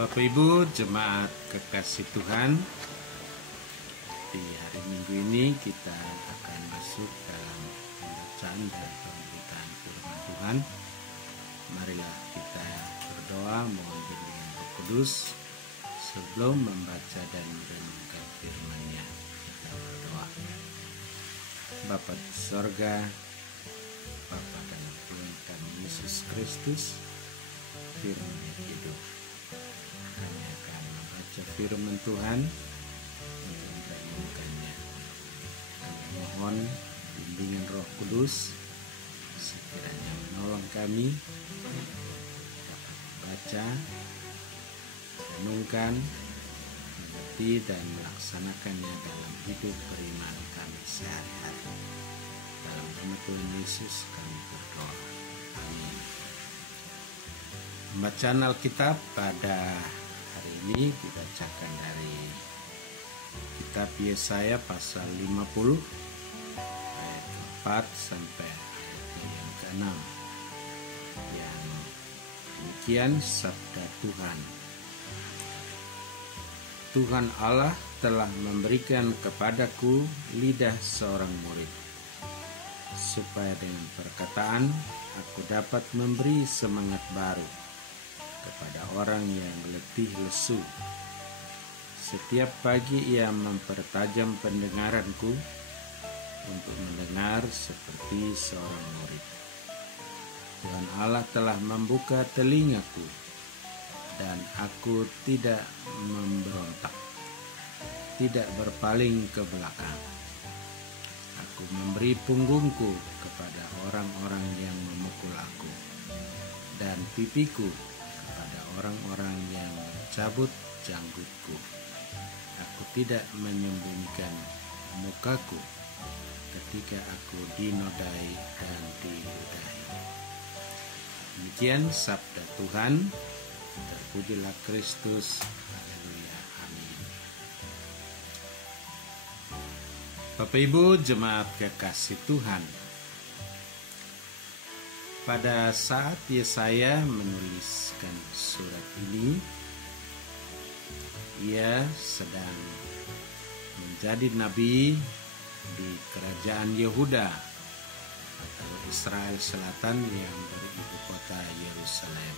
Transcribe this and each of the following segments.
Bapak Ibu jemaat kekasih Tuhan, di hari Minggu ini kita akan masuk dalam pembacaan dan pemberitaan firman Tuhan. Marilah kita berdoa mohon bimbingan Roh Kudus sebelum membaca dan merenungkan firman-Nya. Kita berdoa. Bapa di sorga, Bapa dalam Tuhan kami Yesus Kristus, firman-Nya hidup. Kami akan membaca firman Tuhan untuk merenungkannya. Kami mohon bimbingan Roh Kudus sekiranya menolong kami dapat membaca, renungkan, mengerti dan melaksanakannya dalam hidup beriman kami sehari-hari. Dalam nama Tuhan Yesus kami berdoa. Amin. Pembacaan Alkitab pada hari ini dibacakan dari kitab Yesaya pasal 50 ayat 4 sampai ayat yang ke-6. Yang demikian sabda Tuhan. Tuhan Allah telah memberikan kepadaku lidah seorang murid, supaya dengan perkataan aku dapat memberi semangat baru kepada orang yang letih lesu. Setiap pagi ia mempertajam pendengaranku untuk mendengar seperti seorang murid. Tuhan Allah telah membuka telingaku dan aku tidak memberontak, tidak berpaling ke belakang. Aku memberi punggungku kepada orang-orang yang memukul aku, dan pipiku kepada orang-orang yang mencabut janggutku. Aku tidak menyembunyikan mukaku ketika aku dinodai dan diludahi. Demikian sabda Tuhan. Terpujilah Kristus. Haleluya. Amin. Bapak Ibu jemaat kekasih Tuhan, pada saat Yesaya menuliskan surat ini, ia sedang menjadi nabi di kerajaan Yehuda atau Israel Selatan yang beribu kota Yerusalem.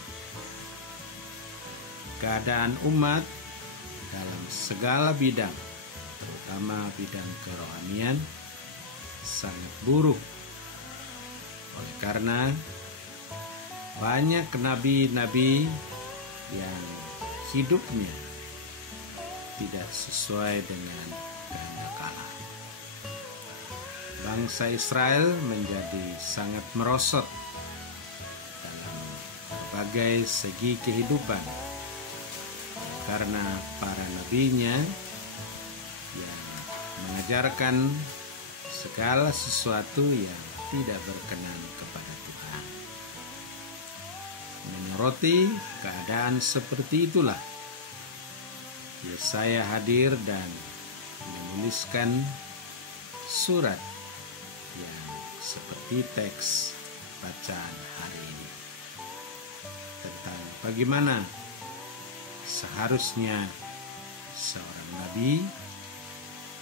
Keadaan umat dalam segala bidang, terutama bidang kerohanian, sangat buruk. Oleh karena banyak nabi-nabi yang hidupnya tidak sesuai dengan kehendak Allah. Bangsa Israel menjadi sangat merosot dalam berbagai segi kehidupan karena para nabinya yang mengajarkan segala sesuatu yang tidak berkenan kepada Tuhan. Menyoroti keadaan seperti itulah Yesaya hadir dan menuliskan surat yang seperti teks bacaan hari ini tentang bagaimana seharusnya seorang nabi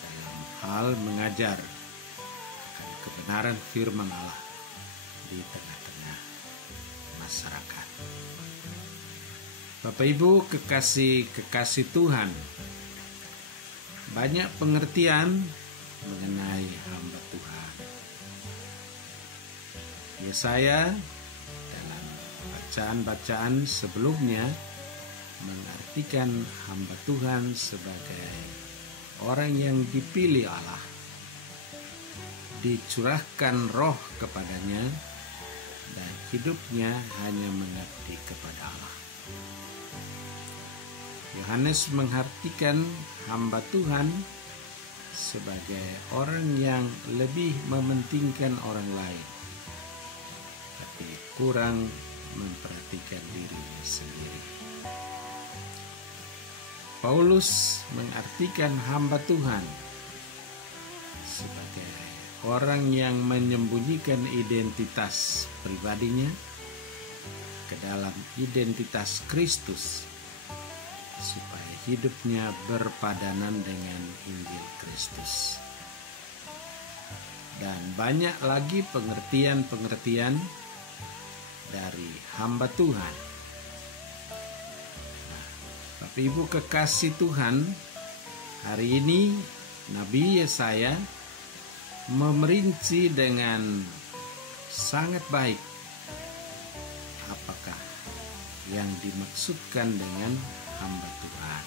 dalam hal mengajar akan kebenaran firman Allah di tengah-tengah masyarakat. Bapak Ibu kekasih Tuhan, banyak pengertian mengenai hamba Tuhan. Yesaya dalam bacaan-bacaan sebelumnya mengartikan hamba Tuhan sebagai orang yang dipilih Allah, dicurahkan roh kepadanya, dan hidupnya hanya mengabdi kepada Allah. Yohanes mengartikan hamba Tuhan sebagai orang yang lebih mementingkan orang lain, tapi kurang memperhatikan dirinya sendiri. Paulus mengartikan hamba Tuhan sebagai orang yang menyembunyikan identitas pribadinya ke dalam identitas Kristus supaya hidupnya berpadanan dengan Injil Kristus. Dan banyak lagi pengertian-pengertian dari hamba Tuhan. Nah, Bapak Ibu kekasih Tuhan, hari ini Nabi Yesaya memerinci dengan sangat baik apakah yang dimaksudkan dengan hamba Tuhan.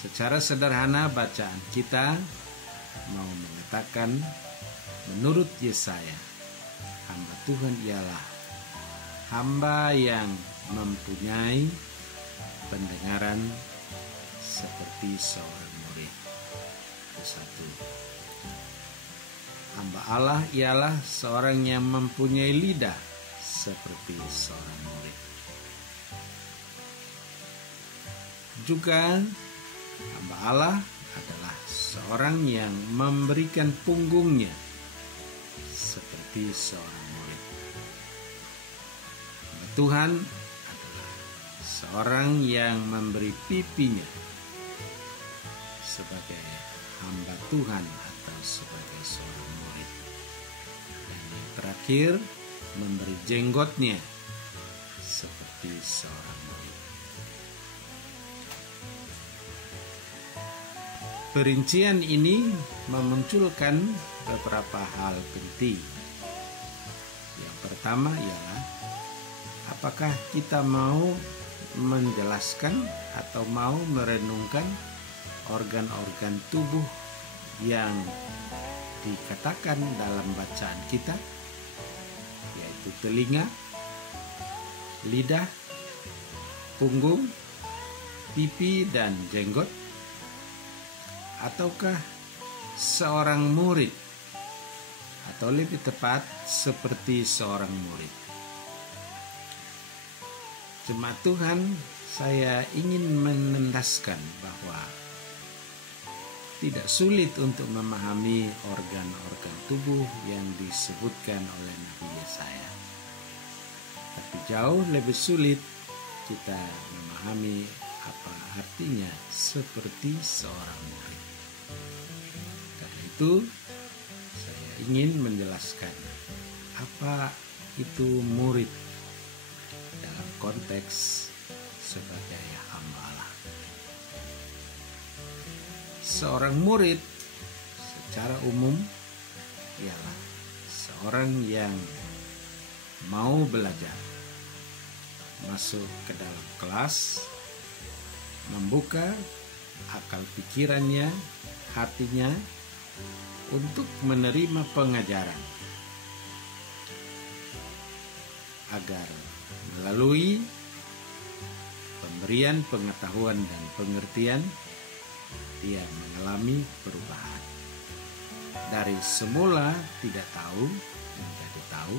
Secara sederhana bacaan kita mau mengatakan, menurut Yesaya, hamba Tuhan ialah hamba yang mempunyai pendengaran seperti seorang murid. Itu satu. Hamba Allah ialah seorang yang mempunyai lidah seperti seorang murid. Juga hamba Allah adalah seorang yang memberikan punggungnya seperti seorang murid. Hamba Tuhan adalah seorang yang memberi pipinya sebagai hamba Tuhan atau sebagai seorang murid. Dan yang terakhir, memberi jenggotnya seperti seorang murid. Perincian ini memunculkan beberapa hal penting. Yang pertama ialah, apakah kita mau menjelaskan atau mau merenungkan organ-organ tubuh yang dikatakan dalam bacaan kita, yaitu telinga, lidah, punggung, pipi, dan jenggot? Ataukah seorang murid, atau lebih tepat seperti seorang murid? Jemaat Tuhan, saya ingin menandaskan bahwa tidak sulit untuk memahami organ-organ tubuh yang disebutkan oleh Nabi Yesaya. Tapi jauh lebih sulit kita memahami apa artinya seperti seorang murid. Karena itu saya ingin menjelaskan apa itu murid dalam konteks sebagai hamba Allah. Seorang murid secara umum ialah seorang yang mau belajar, masuk ke dalam kelas, membuka akal pikirannya, hatinya untuk menerima pengajaran, agar melalui pemberian pengetahuan dan pengertian dia mengalami perubahan. Dari semula tidak tahu menjadi tahu,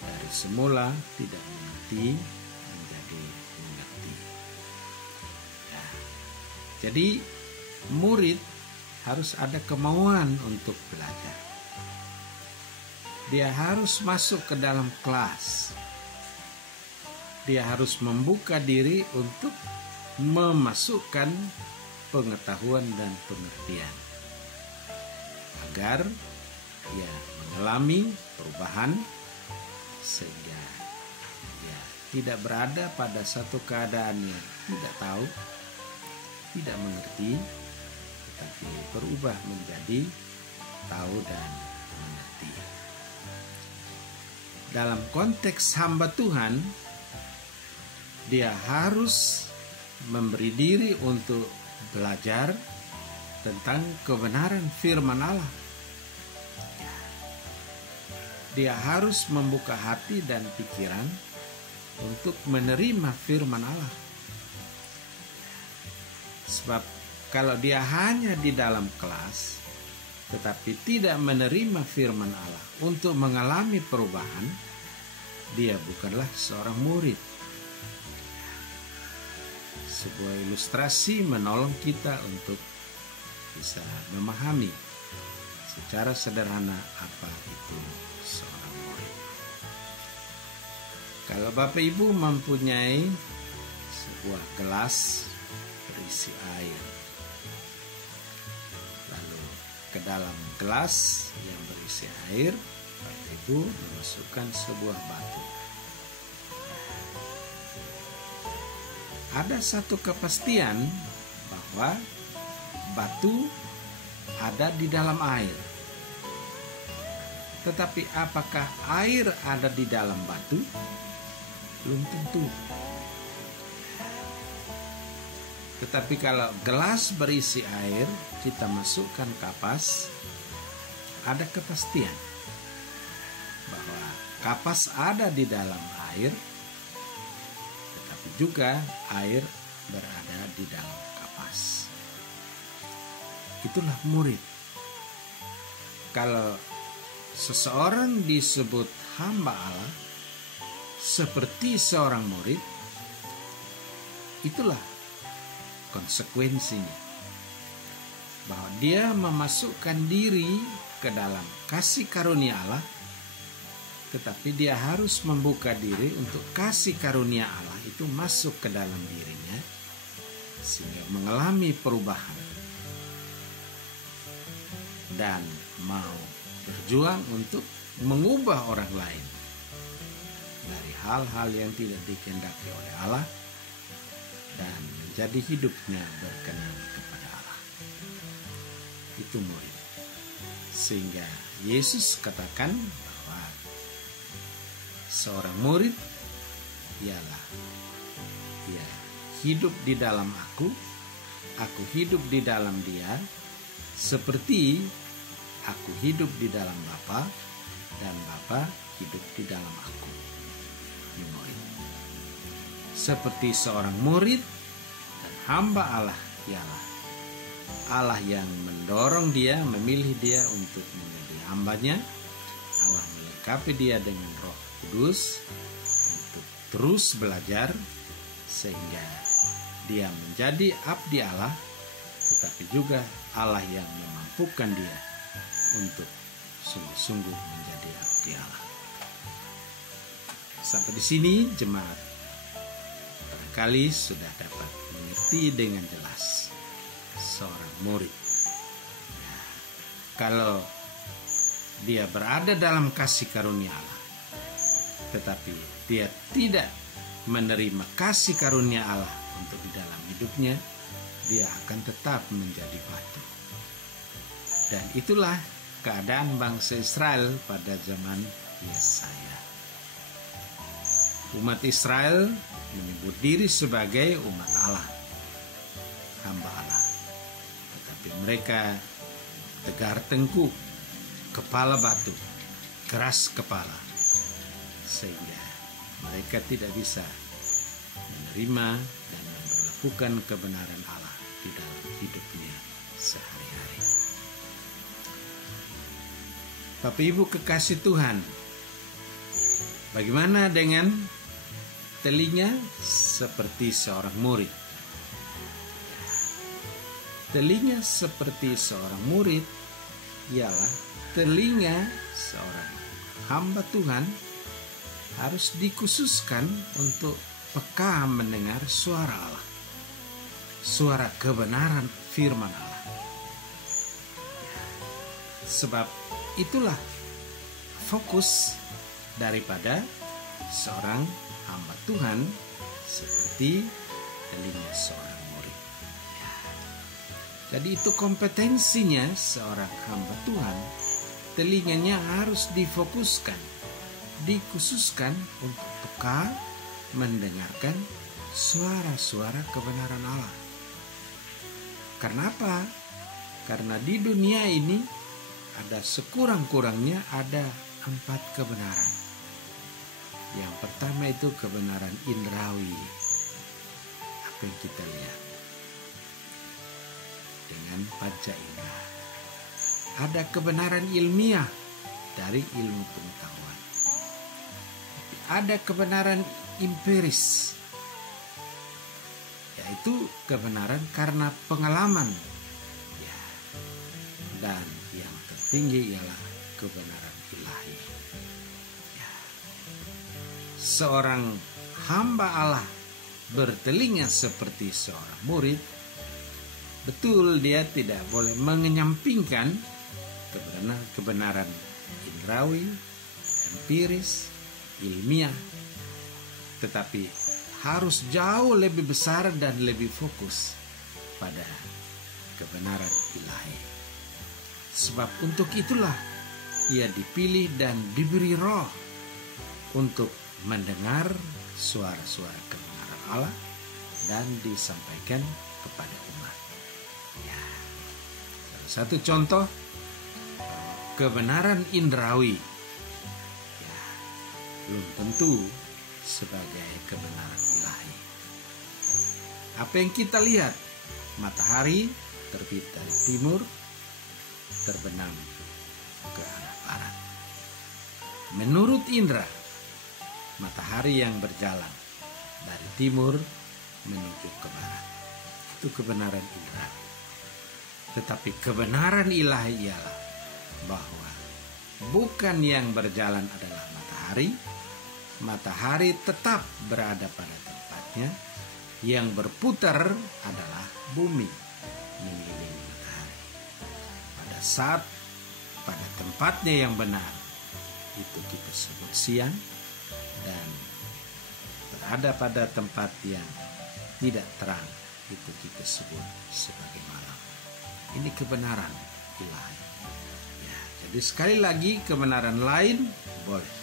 dari semula tidak mengerti menjadi mengerti. Ya. Jadi murid harus ada kemauan untuk belajar. Dia harus masuk ke dalam kelas. Dia harus membuka diri untuk memasukkan pengetahuan dan pengertian, agar ia mengalami perubahan sehingga ia tidak berada pada satu keadaan yang tidak tahu, tidak mengerti, tetapi berubah menjadi tahu dan mengerti. Dalam konteks hamba Tuhan, dia harus memberi diri untuk belajar tentang kebenaran firman Allah. Dia harus membuka hati dan pikiran untuk menerima firman Allah. Sebab kalau dia hanya di dalam kelas tetapi tidak menerima firman Allah untuk mengalami perubahan, dia bukanlah seorang murid. Sebuah ilustrasi menolong kita untuk bisa memahami secara sederhana apa itu seorang murid. Kalau Bapak Ibu mempunyai sebuah gelas berisi air. Lalu ke dalam gelas yang berisi air, Bapak Ibu memasukkan sebuah batu. Ada satu kepastian bahwa batu ada di dalam air. Tetapi apakah air ada di dalam batu? Belum tentu. Tetapi kalau gelas berisi air, kita masukkan kapas, ada kepastian bahwa kapas ada di dalam air, tetapi juga air berada di dalam kapas. Itulah murid. Kalau seseorang disebut hamba Allah seperti seorang murid, itulah konsekuensinya, bahwa dia memasukkan diri ke dalam kasih karunia Allah, tetapi dia harus membuka diri untuk kasih karunia Allah itu masuk ke dalam dirinya, sehingga mengalami perubahan dan mau berjuang untuk mengubah orang lain dari hal-hal yang tidak dikehendaki oleh Allah dan menjadi hidupnya berkenan kepada Allah. Itu murid. Sehingga Yesus katakan bahwa seorang murid ialah dia hidup di dalam aku hidup di dalam dia, seperti aku hidup di dalam Bapa dan Bapa hidup di dalam aku. Ini murid. Seperti seorang murid dan hamba Allah ialah Allah yang mendorong dia, memilih dia untuk menjadi hambanya. Allah melengkapi dia dengan Roh Kudus untuk terus belajar sehingga dia menjadi abdi Allah, tetapi juga Allah yang memampukan dia untuk sungguh-sungguh menjadi abdi Allah. Sampai di sini jemaat barangkali sudah dapat mengerti dengan jelas seorang murid. Nah, kalau dia berada dalam kasih karunia Allah, tetapi dia tidak menerima kasih karunia Allah untuk di dalam hidupnya, dia akan tetap menjadi batu. Dan itulah keadaan bangsa Israel pada zaman Yesaya. Umat Israel menyebut diri sebagai umat Allah, hamba Allah. Tetapi mereka tegar tengkuk, kepala batu, keras kepala, sehingga mereka tidak bisa menerima dan memperlakukan kebenaran Allah di dalam hidupnya sehari-hari. Bapak Ibu kekasih Tuhan, bagaimana dengan telinga seperti seorang murid? Telinga seperti seorang murid ialah telinga seorang hamba Tuhan harus dikhususkan untuk peka mendengar suara Allah, suara kebenaran firman Allah. Sebab itulah fokus daripada seorang hamba Tuhan seperti telinga seorang murid. Jadi itu kompetensinya seorang hamba Tuhan, telinganya harus difokuskan, dikhususkan untuk peka mendengarkan suara-suara kebenaran Allah. Karena apa? Karena di dunia ini ada sekurang-kurangnya ada 4 kebenaran. Yang pertama itu kebenaran indrawi, apa yang kita lihat dengan panca indera. Ada kebenaran ilmiah dari ilmu pengetahuan. Ada kebenaran empiris, yaitu kebenaran karena pengalaman. Ya. Dan yang tertinggi ialah kebenaran ilahi. Ya. Seorang hamba Allah bertelinga seperti seorang murid, betul dia tidak boleh mengenyampingkan kebenaran indrawi, empiris, ilmiah, tetapi harus jauh lebih besar dan lebih fokus pada kebenaran ilahi. Sebab untuk itulah ia dipilih dan diberi roh untuk mendengar suara-suara kebenaran Allah dan disampaikan kepada umat. Ya, salah satu contoh kebenaran indrawi, ya, belum tentu sebagai kebenaran ilahi. Apa yang kita lihat? Matahari terbit dari timur, terbenam ke arah barat. Menurut indera, matahari yang berjalan dari timur menuju ke barat. Itu kebenaran indera. Tetapi kebenaran ilahi ialah bahwa bukan yang berjalan adalah matahari. Matahari tetap berada pada tempatnya. Yang berputar adalah bumi mengelilingi matahari. Pada saat pada tempatnya yang benar, itu kita sebut siang, dan berada pada tempat yang tidak terang, itu kita sebut sebagai malam. Ini kebenaran ilahi. Ya, jadi sekali lagi kebenaran lain boleh,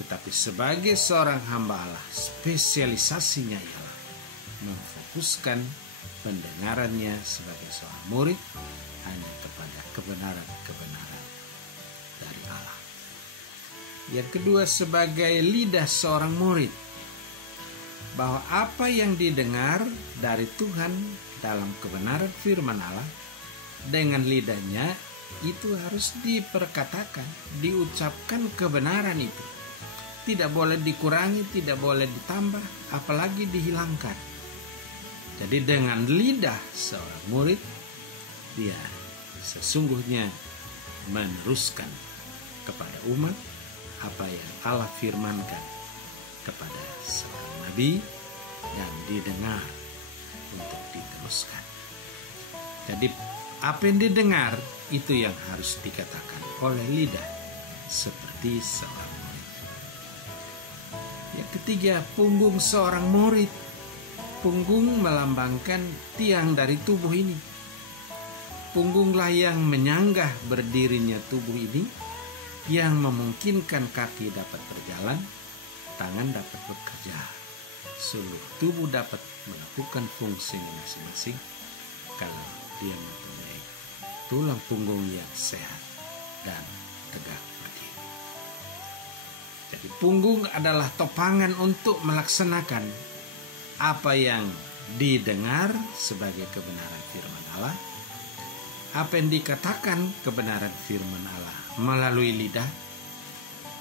tetapi sebagai seorang hamba Allah, spesialisasinya ialah memfokuskan pendengarannya sebagai seorang murid hanya kepada kebenaran-kebenaran dari Allah. Yang kedua, sebagai lidah seorang murid, bahwa apa yang didengar dari Tuhan dalam kebenaran firman Allah dengan lidahnya itu harus diperkatakan, diucapkan kebenaran itu. Tidak boleh dikurangi, tidak boleh ditambah, apalagi dihilangkan. Jadi dengan lidah seorang murid, dia sesungguhnya meneruskan kepada umat apa yang Allah firmankan kepada seorang nabi dan didengar untuk diteruskan. Jadi apa yang didengar itu yang harus dikatakan oleh lidah seperti seorang murid. Yang ketiga, punggung seorang murid. Punggung melambangkan tiang dari tubuh ini. Punggunglah yang menyanggah berdirinya tubuh ini, yang memungkinkan kaki dapat berjalan, tangan dapat bekerja, seluruh tubuh dapat melakukan fungsinya masing-masing kalau dia mempunyai tulang punggung yang sehat dan tegak berdiri. Jadi punggung adalah topangan untuk melaksanakan apa yang didengar sebagai kebenaran firman Allah, apa yang dikatakan kebenaran firman Allah melalui lidah,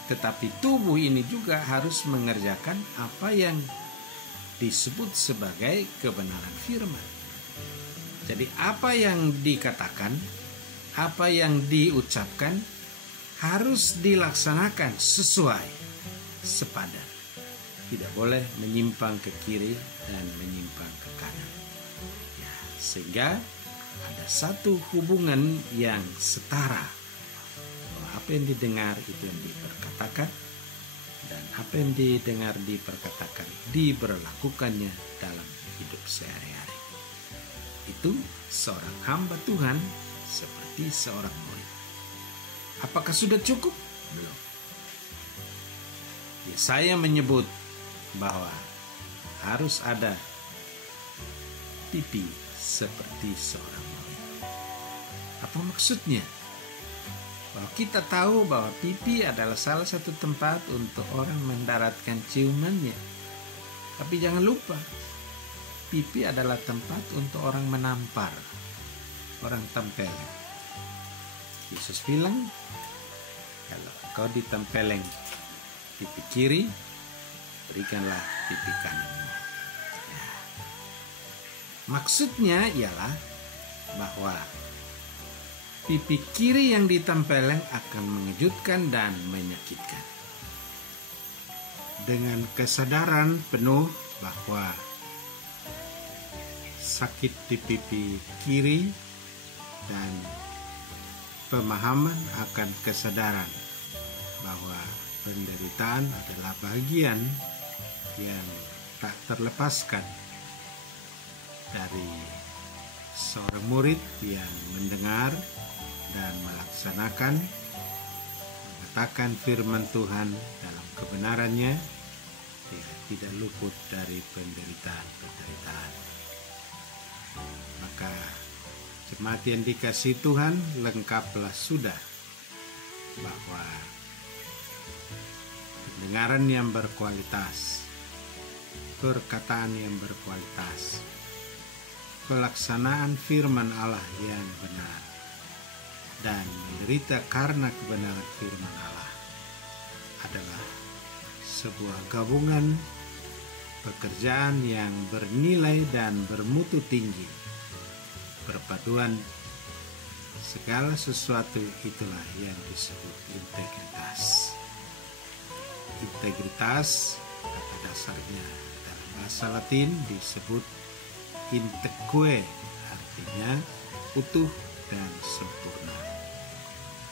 tetapi tubuh ini juga harus mengerjakan apa yang disebut sebagai kebenaran firman. Jadi apa yang dikatakan, apa yang diucapkan harus dilaksanakan sesuai, sepadan. Tidak boleh menyimpang ke kiri dan menyimpang ke kanan. Ya, sehingga ada satu hubungan yang setara. Bahwa apa yang didengar itu yang diperkatakan, dan apa yang didengar diperkatakan diberlakukannya dalam hidup sehari-hari. Itu seorang hamba Tuhan seperti seorang murid. Apakah sudah cukup? Belum. Ya, saya menyebut bahwa harus ada pipi seperti seorang murid. Apa maksudnya? Bahwa kita tahu bahwa pipi adalah salah satu tempat untuk orang mendaratkan ciumannya. Tapi jangan lupa, pipi adalah tempat untuk orang menampar, orang tempeleng. Yesus bilang, kalau kau ditempeleng pipi kiri, berikanlah pipi kananmu. Ya. Maksudnya ialah bahwa pipi kiri yang ditempeleng akan mengejutkan dan menyakitkan. Dengan kesadaran penuh bahwa sakit di pipi kiri dan pemahaman akan kesadaran bahwa penderitaan adalah bagian yang tak terlepaskan dari seorang murid yang mendengar dan melaksanakan, mengatakan firman Tuhan dalam kebenarannya, dia tidak luput dari penderitaan-penderitaan. Maka jemaat yang dikasihi Tuhan, lengkaplah sudah bahwa pendengaran yang berkualitas, perkataan yang berkualitas, pelaksanaan firman Allah yang benar, dan menderita karena kebenaran firman Allah adalah sebuah gabungan pekerjaan yang bernilai dan bermutu tinggi. Perpaduan segala sesuatu itulah yang disebut integritas. Integritas kata dasarnya dalam bahasa Latin disebut inteque, artinya utuh dan sempurna.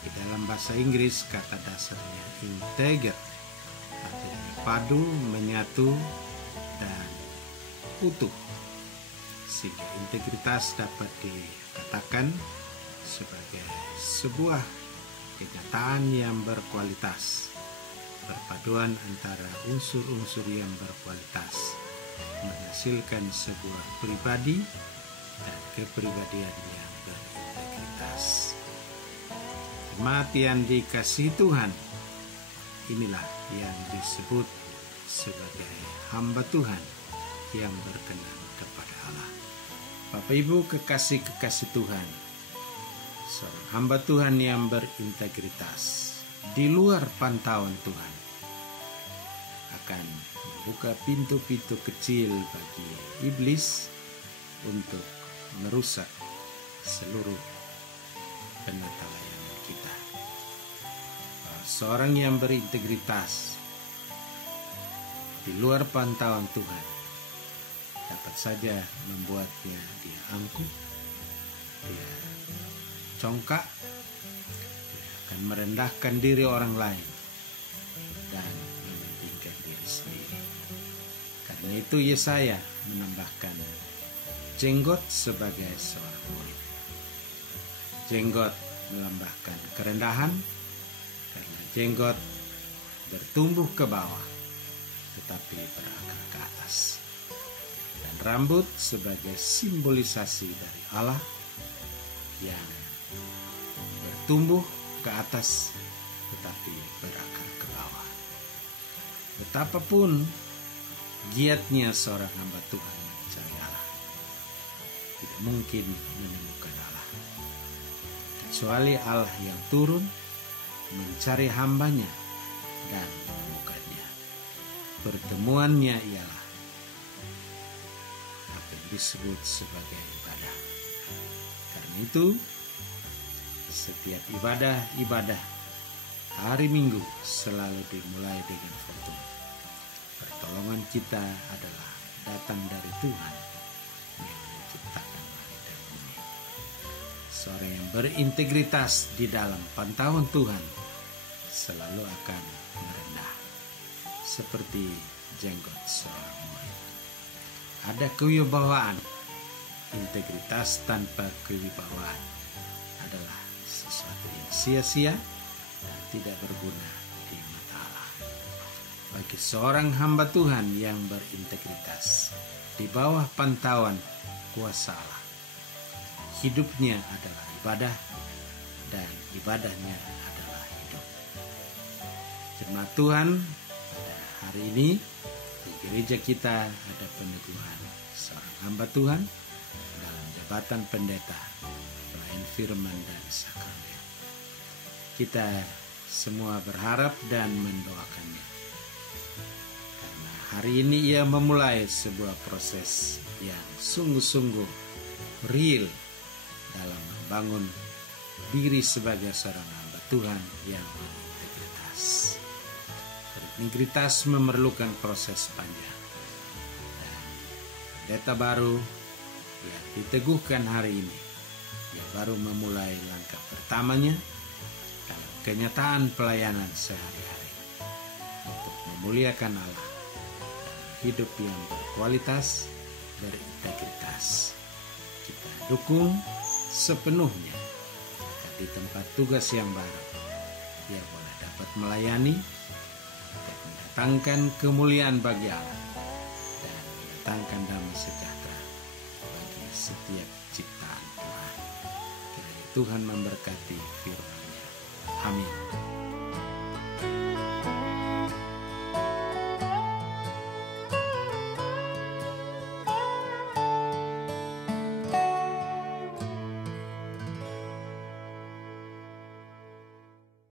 Di dalam bahasa Inggris kata dasarnya integer, artinya padu, menyatu, dan utuh. Sehingga integritas dapat dikatakan sebagai sebuah kenyataan yang berkualitas, perpaduan antara unsur-unsur yang berkualitas menghasilkan sebuah pribadi dan kepribadian yang berintegritas. Jemaat yang dikasihi Tuhan, inilah yang disebut sebagai hamba Tuhan yang berkenan kepada Allah. Bapak Ibu kekasih-kekasih Tuhan, seorang hamba Tuhan yang berintegritas di luar pantauan Tuhan akan membuka pintu-pintu kecil bagi iblis untuk merusak seluruh penata layanan kita. Seorang yang berintegritas di luar pantauan Tuhan dapat saja membuatnya dia angkuh, dia congkak, dia akan merendahkan diri orang lain dan mementingkan diri sendiri. Karena itu Yesaya menambahkan jenggot sebagai seorang murid. Jenggot melambangkan kerendahan, karena jenggot bertumbuh ke bawah tetapi berakar ke atas. Dan rambut sebagai simbolisasi dari Allah yang bertumbuh ke atas tetapi berakar ke bawah. Betapapun giatnya seorang hamba Tuhan mencari Allah, tidak mungkin menemukan Allah kecuali Allah yang turun mencari hambanya dan menemukannya. Pertemuannya ialah apa yang disebut sebagai ibadah. Karena itu setiap ibadah hari Minggu selalu dimulai dengan fortuna. Pertolongan kita adalah datang dari Tuhan yang menciptakan langit dan bumi. Seorang yang berintegritas di dalam pantauan Tuhan selalu akan merendah seperti jenggot seorang murid. Ada kewibawaan. Integritas tanpa kewibawaan adalah sesuatu yang sia-sia dan tidak berguna di mata Allah. Bagi seorang hamba Tuhan yang berintegritas di bawah pantauan kuasa Allah, hidupnya adalah ibadah dan ibadahnya adalah hidup. Jemaat Tuhan, pada hari ini di gereja kita ada peneguhan seorang hamba Tuhan dalam jabatan pendeta, pelayan firman dan sakramen. Kita semua berharap dan mendoakannya, karena hari ini ia memulai sebuah proses yang sungguh-sungguh real dalam membangun diri sebagai seorang hamba Tuhan yang berintegritas. Berintegritas memerlukan proses panjang, dan pendeta baru yang diteguhkan hari ini, dia baru memulai langkah pertamanya dalam kenyataan pelayanan sehari-hari untuk memuliakan Allah, hidup yang berkualitas, berintegritas. Kita dukung sepenuhnya agar di tempat tugas yang baru dia boleh dapat melayani dan mendatangkan kemuliaan bagi Allah dan mendatangkan damai sejahtera bagi setiap ciptaan Tuhan. Kiranya Tuhan memberkati firman-Nya. Amin.